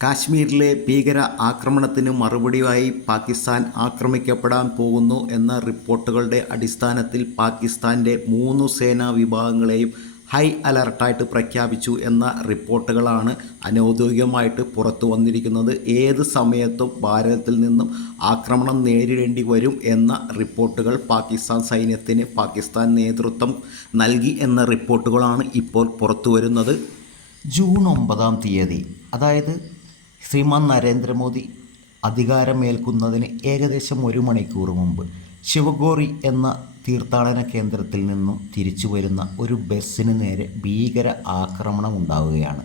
കാശ്മീരിലെ ഭീകര ആക്രമണത്തിന് മറുപടിയായി പാകിസ്ഥാൻ ആക്രമിക്കപ്പെടാൻ പോകുന്നു എന്ന റിപ്പോർട്ടുകളുടെ അടിസ്ഥാനത്തിൽ പാകിസ്ഥാന്റെ മൂന്ന് സേനാ വിഭാഗങ്ങളെയും ഹൈ അലർട്ടായിട്ട് പ്രഖ്യാപിച്ചു എന്ന റിപ്പോർട്ടുകളാണ് അനൗദ്യോഗികമായിട്ട് പുറത്തു വന്നിരിക്കുന്നത്. ഏത് സമയത്തും ഭാരതത്തിൽ നിന്നും ആക്രമണം നേരിടേണ്ടി വരും എന്ന റിപ്പോർട്ടുകൾ പാകിസ്ഥാൻ സൈന്യത്തിന് പാകിസ്ഥാൻ നേതൃത്വം നൽകി എന്ന റിപ്പോർട്ടുകളാണ് ഇപ്പോൾ പുറത്തു വരുന്നത്. ജൂൺ ഒമ്പതാം തീയതി അതായത് ശ്രീമാൻ നരേന്ദ്രമോദി അധികാരമേൽക്കുന്നതിന് ഏകദേശം ഒരു മണിക്കൂർ മുമ്പ് ശിവഗോറി എന്ന തീർത്ഥാടന കേന്ദ്രത്തിൽ നിന്നും തിരിച്ചു വരുന്ന ഒരു ബസ്സിന് നേരെ ഭീകര ആക്രമണം ഉണ്ടാവുകയാണ്.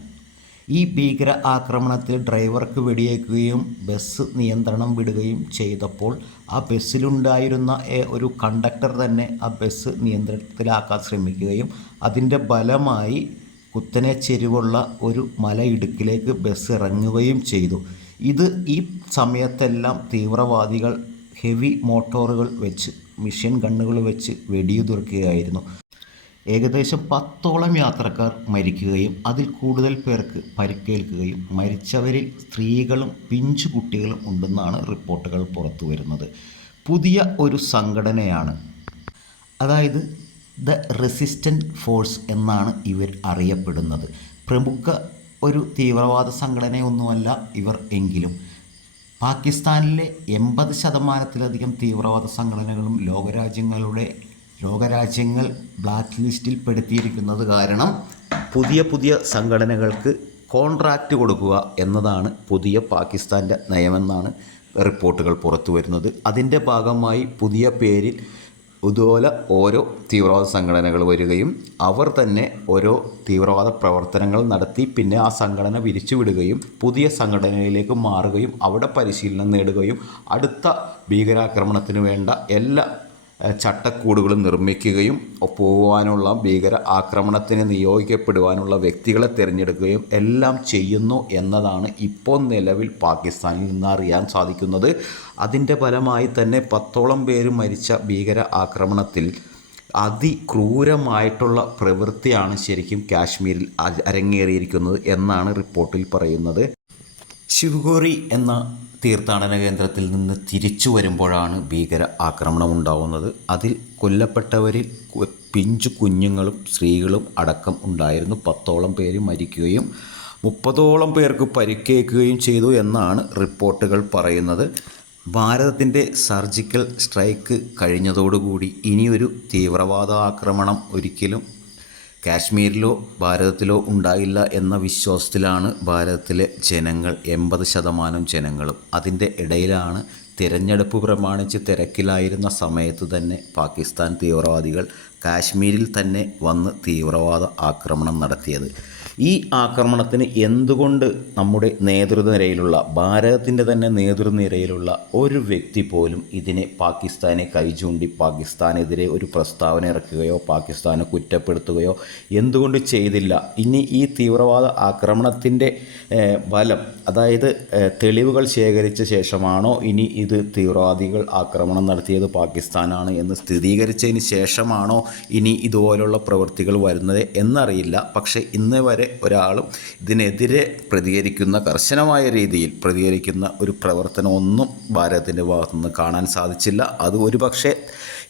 ഈ ഭീകര ആക്രമണത്തിൽ ഡ്രൈവർക്ക് വെടിയേക്കുകയും ബസ് നിയന്ത്രണം വിടുകയും ചെയ്തപ്പോൾ ആ ബസ്സിലുണ്ടായിരുന്ന ഒരു കണ്ടക്ടർ തന്നെ ആ ബസ് നിയന്ത്രണത്തിലാക്കാൻ ശ്രമിക്കുകയും അതിന്റെ ഫലമായി കുത്തനെ ചെരിവുള്ള ഒരു മലയിടുക്കിലേക്ക് ബസ് ഇറങ്ങുകയും ചെയ്തു. ഇത് ഈ സമയത്തെല്ലാം തീവ്രവാദികൾ ഹെവി മോട്ടോറുകൾ വെച്ച് മിഷൻ ഗണ്ണുകൾ വെച്ച് വെടിയുതിർക്കുകയായിരുന്നു. ഏകദേശം പത്തോളം യാത്രക്കാർ മരിക്കുകയും അതിൽ കൂടുതൽ പേർക്ക് പരിക്കേൽക്കുകയും മരിച്ചവരിൽ സ്ത്രീകളും പിഞ്ചു കുട്ടികളും ഉണ്ടെന്നാണ് റിപ്പോർട്ടുകൾ പുറത്തു വരുന്നത് പുതിയ ഒരു സംഘടനയാണ്. അതായത് ദ റെസിസ്റ്റന്റ് ഫോഴ്സ് എന്നാണ് ഇവർ അറിയപ്പെടുന്നത്. പ്രമുഖ ഒരു തീവ്രവാദ സംഘടനയൊന്നുമല്ല ഇവർ എങ്കിലും. പാകിസ്ഥാനിലെ എൺപത് ശതമാനത്തിലധികം തീവ്രവാദ സംഘടനകളും ലോകരാജ്യങ്ങളുടെ ലോകരാജ്യങ്ങൾ ബ്ലാക്ക് ലിസ്റ്റിൽ പെടുത്തിയിരിക്കുന്നത് കാരണം പുതിയ പുതിയ സംഘടനകൾക്ക് കോൺട്രാക്റ്റ് കൊടുക്കുക എന്നതാണ് പുതിയ പാകിസ്ഥാന്റെ നയമെന്നാണ് റിപ്പോർട്ടുകൾ പുറത്തു വരുന്നത് അതിന്റെ ഭാഗമായി പുതിയ പേരിൽ ഇതുപോലെ ഓരോ തീവ്രവാദ സംഘടനകൾ വരികയും അവർ തന്നെ ഓരോ തീവ്രവാദ പ്രവർത്തനങ്ങൾ നടത്തി പിന്നെ ആ സംഘടന വിരിച്ചുവിടുകയും പുതിയ സംഘടനയിലേക്ക് മാറുകയും അവിടെ പരിശീലനം നേടുകയും അടുത്ത ഭീകരാക്രമണത്തിന് വേണ്ട എല്ലാ ഏഹ്, ചട്ടക്കൂടുകളും നിർമ്മിക്കുകയും പോകുവാനുള്ള ഭീകര ആക്രമണത്തിന് നിയോഗിക്കപ്പെടുവാനുള്ള വ്യക്തികളെ തിരഞ്ഞെടുക്കുകയും എല്ലാം ചെയ്യുന്നു എന്നതാണ് ഇപ്പോൾ നിലവിൽ പാകിസ്ഥാനിൽ നിന്ന് അറിയാൻ സാധിക്കുന്നത്. അതിന്റെ ഫലമായി തന്നെ പത്തോളം പേര് മരിച്ച ഭീകര ആക്രമണത്തിൽ അതിക്രൂരമായിട്ടുള്ള പ്രവൃത്തിയാണ് ശരിക്കും കാശ്മീരിൽ അരങ്ങേറിയിരിക്കുന്നത് എന്നാണ് റിപ്പോർട്ടിൽ പറയുന്നത്. ശിവഗോറി എന്ന തീർത്ഥാടന കേന്ദ്രത്തിൽ നിന്ന് തിരിച്ചു വരുമ്പോഴാണ് ഭീകര ആക്രമണം ഉണ്ടാവുന്നത്. അതിൽ കൊല്ലപ്പെട്ടവരിൽ പിഞ്ചു കുഞ്ഞുങ്ങളും സ്ത്രീകളും അടക്കം ഉണ്ടായിരുന്നു. പത്തോളം പേര് മരിക്കുകയും മുപ്പതോളം പേർക്ക് പരിക്കേൽക്കുകയും ചെയ്തു എന്നാണ് റിപ്പോർട്ടുകൾ പറയുന്നത്. ഭാരതത്തിന്റെ സർജിക്കൽ സ്ട്രൈക്ക് കഴിഞ്ഞതോടുകൂടി ഇനിയൊരു തീവ്രവാദ ആക്രമണം ഒരിക്കലും കാശ്മീരിലോ ഭാരതത്തിലോ ഉണ്ടായില്ല എന്ന വിശ്വാസത്തിലാണ് ഭാരതത്തിലെ ജനങ്ങൾ എൺപത് ശതമാനം ജനങ്ങളും. അതിന്റെ ഇടയിലാണ് തിരഞ്ഞെടുപ്പ് പ്രമാണിച്ച് തിരക്കിലായിരുന്ന സമയത്ത് തന്നെ പാകിസ്ഥാൻ തീവ്രവാദികൾ കാശ്മീരിൽ തന്നെ വന്ന് തീവ്രവാദ ആക്രമണം നടത്തിയത്. ഈ ആക്രമണത്തിന് എന്തുകൊണ്ട് നമ്മുടെ നേതൃനിരയിലുള്ള ഭാരതത്തിന്റെ തന്നെ നേതൃനിരയിലുള്ള ഒരു വ്യക്തി പോലും ഇതിനെ പാകിസ്ഥാനെ കൈചൂണ്ടി പാകിസ്ഥാനെതിരെ ഒരു പ്രസ്താവന ഇറക്കുകയോ പാകിസ്ഥാനെ കുറ്റപ്പെടുത്തുകയോ എന്തുകൊണ്ട് ചെയ്തില്ല? ഇനി ഈ തീവ്രവാദ ആക്രമണത്തിന്റെ ബലം അതായത് തെളിവുകൾ ശേഖരിച്ച ശേഷമാണോ ഇനി ഇത് തീവ്രവാദികൾ ആക്രമണം നടത്തിയത് പാകിസ്ഥാനാണ് എന്ന് സ്ഥിരീകരിച്ചതിന് ശേഷമാണോ ഇനി ഇതുപോലുള്ള പ്രവൃത്തികൾ വരുന്നത് എന്നറിയില്ല. പക്ഷേ ഇന്ന് വരെ ഒരാളും ഇതിനെതിരെ പ്രതികരിക്കുന്ന കർശനമായ രീതിയിൽ പ്രതികരിക്കുന്ന ഒരു പ്രവർത്തനമൊന്നും ഭാരതത്തിന്റെ ഭാഗത്തുനിന്ന് കാണാൻ സാധിച്ചില്ല. അത് ഒരു പക്ഷേ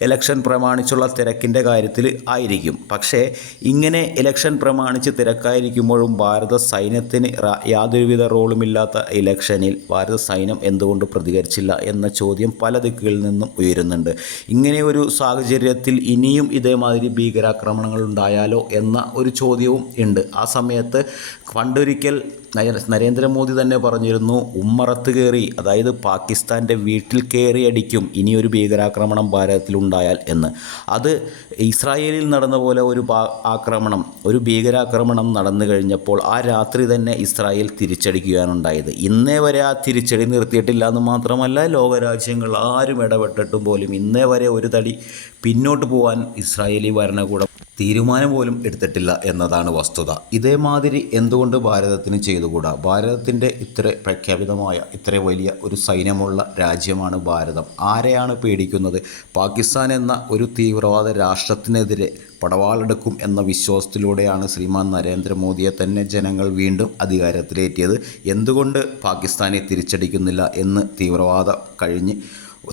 ഇലക്ഷൻ പ്രമാണിച്ചുള്ള തിരക്കിന്റെ കാര്യത്തിൽ ആയിരിക്കും. പക്ഷേ ഇങ്ങനെ ഇലക്ഷൻ പ്രമാണിച്ച് തിരക്കായിരിക്കുമ്പോഴും ഭാരത സൈന്യത്തിന് യാതൊരുവിധ റോളുമില്ലാത്ത ഇലക്ഷനിൽ ഭാരത സൈന്യം എന്തുകൊണ്ട് പ്രതികരിച്ചില്ല എന്ന ചോദ്യം പല ദിക്കുകളിൽ നിന്നും ഉയരുന്നുണ്ട്. ഇങ്ങനെ ഒരു സാഹചര്യത്തിൽ ഇനിയും ഇതേമാതിരി ഭീകരാക്രമണങ്ങൾ ഉണ്ടായാലോ എന്ന ഒരു ചോദ്യവും ഉണ്ട്. ആ സമയത്ത് പണ്ടൊരിക്കൽ നരേന്ദ്രമോദി തന്നെ പറഞ്ഞിരുന്നു ഉമ്മറത്ത് കയറി അതായത് പാകിസ്ഥാന്റെ വീട്ടിൽ കയറി അടിക്കും ഇനിയൊരു ഭീകരാക്രമണം ഭാരതത്തിലുണ്ടായാൽ എന്ന്. അത് ഇസ്രായേലിൽ നടന്ന പോലെ ഒരു ആക്രമണം ഒരു ഭീകരാക്രമണം നടന്നു കഴിഞ്ഞപ്പോൾ ആ രാത്രി തന്നെ ഇസ്രായേൽ തിരിച്ചടിക്കുകയാണുണ്ടായത് ഇന്നേ വരെ ആ തിരിച്ചടി നിർത്തിയിട്ടില്ല എന്ന് മാത്രമല്ല ലോകരാജ്യങ്ങൾ ആരും ഇടപെട്ടിട്ടും പോലും ഇന്നേ വരെ ഒരു തടി പിന്നോട്ട് പോകാൻ ഇസ്രായേലി ഭരണകൂടം തീരുമാനം പോലും എടുത്തിട്ടില്ല എന്നതാണ് വസ്തുത. ഇതേമാതിരി എന്തുകൊണ്ട് ഭാരതത്തിന് ചെയ്തുകൂടാ? ഭാരതത്തിന്റെ ഇത്ര പ്രഖ്യാപിതമായ ഇത്ര വലിയ ഒരു സൈന്യമുള്ള രാജ്യമാണ് ഭാരതം. ആരെയാണ് പേടിക്കുന്നത്? പാകിസ്ഥാൻ എന്ന ഒരു തീവ്രവാദ രാഷ്ട്രത്തിനെതിരെ പടവാളെടുക്കും എന്ന വിശ്വാസത്തിലൂടെയാണ് ശ്രീമാൻ നരേന്ദ്രമോദിയെ തന്നെ ജനങ്ങൾ വീണ്ടും അധികാരത്തിലേറ്റിയത്. എന്തുകൊണ്ട് പാകിസ്ഥാനെ തിരിച്ചടിക്കുന്നില്ല എന്ന് തീവ്രവാദം കഴിഞ്ഞ്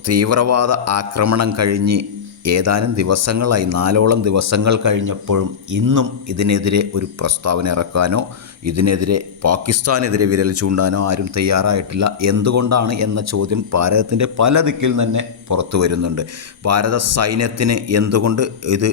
തീവ്രവാദ ആക്രമണം കഴിഞ്ഞ് ഏതാനും ദിവസങ്ങളായി നാലോളം ദിവസങ്ങൾ കഴിഞ്ഞപ്പോഴും ഇന്നും ഇതിനെതിരെ ഒരു പ്രസ്താവന ഇറക്കാനോ ഇതിനെതിരെ പാകിസ്ഥാനെതിരെ വിരൽ ചൂണ്ടാനോ ആരും തയ്യാറായിട്ടില്ല. എന്തുകൊണ്ടാണ് എന്ന ചോദ്യം ഭാരതത്തിന്റെ പല ദിക്കിൽ തന്നെ പുറത്തു വരുന്നുണ്ട്. ഭാരത സൈന്യത്തിന് എന്തുകൊണ്ട് ഇത്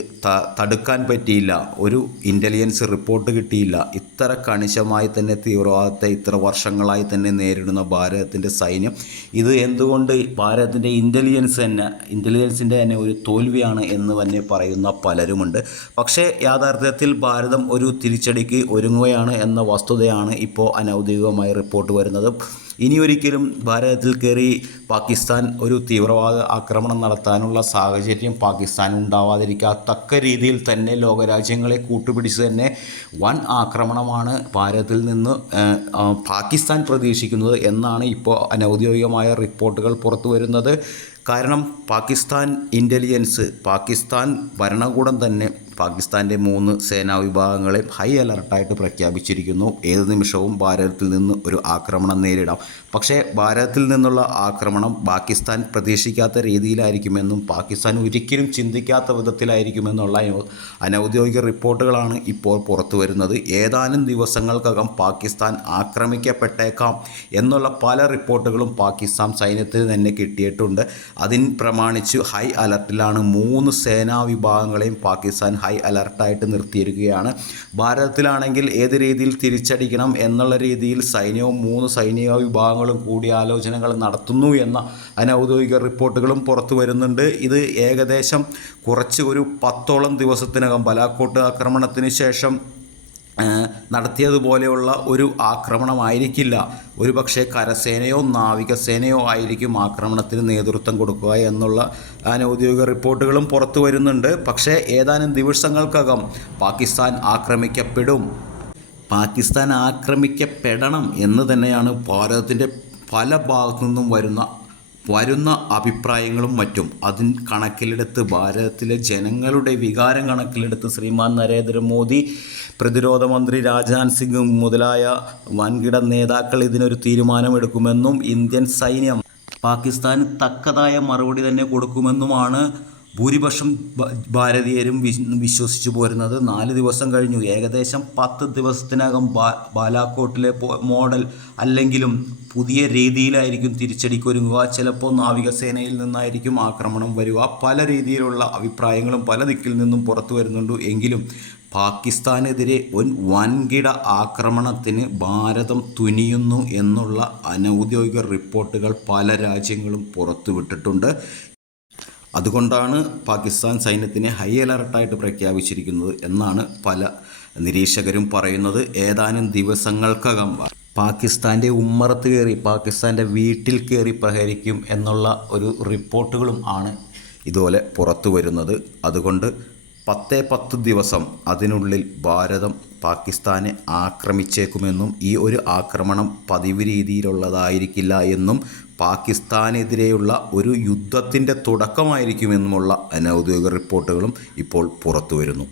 തടുക്കാൻ പറ്റിയില്ല? ഒരു ഇന്റലിജൻസ് റിപ്പോർട്ട് കിട്ടിയില്ല. ഇത്ര കണിശമായി തന്നെ തീവ്രവാദത്തെ ഇത്ര വർഷങ്ങളായി തന്നെ നേരിടുന്ന ഭാരതത്തിന്റെ സൈന്യം. ഇത് എന്തുകൊണ്ട് ഭാരതത്തിന്റെ ഇന്റലിജൻസ് തന്നെ ഇന്റലിജൻസിന്റെ തന്നെ ഒരു തോൽവിയാണ് എന്ന് തന്നെ പറയുന്ന പലരുമുണ്ട്. പക്ഷേ യാഥാർത്ഥ്യത്തിൽ ഭാരതം ഒരു തിരിച്ചടിക്ക് ഒരുങ്ങുകയാണ് എന്ന വസ്തുതയാണ് ഇപ്പോൾ അനൗദ്യോഗികമായി റിപ്പോർട്ട് വരുന്നത്. ഇനിയൊരിക്കലും ഭാരതത്തിൽ കയറി പാകിസ്ഥാൻ ഒരു തീവ്രവാദ ആക്രമണം നടത്താനുള്ള സാഹചര്യം പാകിസ്ഥാൻ ഉണ്ടാവാതിരിക്കത്തക്ക രീതിയിൽ തന്നെ ലോകരാജ്യങ്ങളെ കൂട്ടുപിടിച്ച് തന്നെ വൻ ആക്രമണമാണ് ഭാരതത്തിൽ നിന്ന് പാകിസ്ഥാൻ പ്രതീക്ഷിക്കുന്നത് എന്നാണ് ഇപ്പോൾ അനൗദ്യോഗികമായ റിപ്പോർട്ടുകൾ പുറത്തു വരുന്നത്. കാരണം പാകിസ്ഥാൻ ഇന്റലിജൻസ് പാകിസ്ഥാൻ ഭരണകൂടം തന്നെ പാകിസ്ഥാന്റെ മൂന്ന് സേനാ വിഭാഗങ്ങളെ ഹൈ അലർട്ടായിട്ട് പ്രഖ്യാപിച്ചിരിക്കുന്നു. ഏത് നിമിഷവും ഭാരതത്തിൽ നിന്ന് ഒരു ആക്രമണം നേരിടാം. പക്ഷേ ഭാരതത്തിൽ നിന്നുള്ള ആക്രമണം പാകിസ്ഥാൻ പ്രതീക്ഷിക്കാത്ത രീതിയിലായിരിക്കുമെന്നും പാകിസ്ഥാൻ ഒരിക്കലും ചിന്തിക്കാത്ത വിധത്തിലായിരിക്കുമെന്നുള്ള അനൌദ്യോഗിക റിപ്പോർട്ടുകളാണ് ഇപ്പോൾ പുറത്തു വരുന്നത്. ഏതാനും ദിവസങ്ങൾക്കകം പാകിസ്ഥാൻ ആക്രമിക്കപ്പെട്ടേക്കാം എന്നുള്ള പല റിപ്പോർട്ടുകളും പാകിസ്ഥാൻ സൈന്യത്തിന് തന്നെ കിട്ടിയിട്ടുണ്ട്. അതിന് പ്രമാണിച്ച് ഹൈ അലർട്ടിലാണ് മൂന്ന് സേനാ വിഭാഗങ്ങളെയും പാകിസ്ഥാൻ ഹൈ അലർട്ടായിട്ട് നിർത്തിയിരിക്കുകയാണ്. ഭാരതത്തിലാണെങ്കിൽ ഏത് രീതിയിൽ തിരിച്ചടിക്കണം എന്നുള്ള രീതിയിൽ സൈന്യവും മൂന്ന് സൈനിക വിഭാഗങ്ങളും കൂടിയാലോചനകൾ നടത്തുന്നു എന്ന അനൗദ്യോഗിക റിപ്പോർട്ടുകളും പുറത്തു വരുന്നുണ്ട്. ഇത് ഏകദേശം കുറച്ച് ഒരു പത്തോളം ദിവസത്തിനകം ബലാക്കോട്ട് ആക്രമണത്തിന് ശേഷം നടത്തിയതുപോലെയുള്ള ഒരു ആക്രമണമായിരിക്കില്ല. ഒരു പക്ഷേ കരസേനയോ നാവികസേനയോ ആയിരിക്കും ആക്രമണത്തിന് നേതൃത്വം കൊടുക്കുക എന്നുള്ള അനൗദ്യോഗിക റിപ്പോർട്ടുകളും പുറത്തു വരുന്നുണ്ട്. പക്ഷേ ഏതാനും ദിവസങ്ങൾക്കകം പാകിസ്ഥാൻ ആക്രമിക്കപ്പെടും. പാകിസ്ഥാൻ ആക്രമിക്കപ്പെടണം എന്ന് തന്നെയാണ് ഭാരതത്തിന്റെ പല ഭാഗത്തു നിന്നും വരുന്ന വരുന്ന അഭിപ്രായങ്ങളും മറ്റും. അതിൻ കണക്കിലെടുത്ത് ഭാരതത്തിലെ ജനങ്ങളുടെ വികാരം കണക്കിലെടുത്ത് ശ്രീമാൻ നരേന്ദ്രമോദി പ്രതിരോധ മന്ത്രി രാജ്നാഥ് സിംഗ് മുതലായ വൻകിട നേതാക്കൾ ഇതിനൊരു തീരുമാനമെടുക്കുമെന്നും ഇന്ത്യൻ സൈന്യം പാകിസ്ഥാന് തക്കതായ മറുപടി തന്നെ കൊടുക്കുമെന്നുമാണ് ഭൂരിപക്ഷം ഭാരതീയരും വിശ്വസിച്ചു പോരുന്നത് നാല് ദിവസം കഴിഞ്ഞു. ഏകദേശം പത്ത് ദിവസത്തിനകം ബാലാക്കോട്ടിലെ മോഡൽ അല്ലെങ്കിലും പുതിയ രീതിയിലായിരിക്കും തിരിച്ചടിക്കൊരുങ്ങുക. ചിലപ്പോൾ നാവികസേനയിൽ നിന്നായിരിക്കും ആക്രമണം വരിക. പല രീതിയിലുള്ള അഭിപ്രായങ്ങളും പല ദിക്കിൽ നിന്നും പുറത്തു വരുന്നുണ്ട്. എങ്കിലും പാകിസ്ഥാനെതിരെ ഒരു വൻകിട ആക്രമണത്തിന് ഭാരതം തുനിയുന്നു എന്നുള്ള അനൗദ്യോഗിക റിപ്പോർട്ടുകൾ പല രാജ്യങ്ങളും പുറത്തുവിട്ടിട്ടുണ്ട്. അതുകൊണ്ടാണ് പാകിസ്ഥാൻ സൈന്യത്തിനെ ഹൈ അലർട്ടായിട്ട് പ്രഖ്യാപിച്ചിരിക്കുന്നത് എന്നാണ് പല നിരീക്ഷകരും പറയുന്നത്. ഏതാനും ദിവസങ്ങൾക്കകം പാകിസ്ഥാന്റെ ഉമ്മറത്ത് കയറി പാകിസ്ഥാന്റെ വീട്ടിൽ കയറി പ്രഹരിക്കും എന്നുള്ള ഒരു റിപ്പോർട്ടുകളും ആണ് ഇതുപോലെ പുറത്തു വരുന്നത്. അതുകൊണ്ട് പത്തേ പത്ത് ദിവസം അതിനുള്ളിൽ ഭാരതം പാകിസ്ഥാനെ ആക്രമിച്ചേക്കുമെന്നും ഈ ഒരു ആക്രമണം പതിവ് രീതിയിലുള്ളതായിരിക്കില്ല എന്നും പാകിസ്ഥാനെതിരെയുള്ള ഒരു യുദ്ധത്തിന്റെ തുടക്കമായിരിക്കുമെന്നുമുള്ള അനൗദ്യോഗിക റിപ്പോർട്ടുകളും ഇപ്പോൾ പുറത്തു വരുന്നു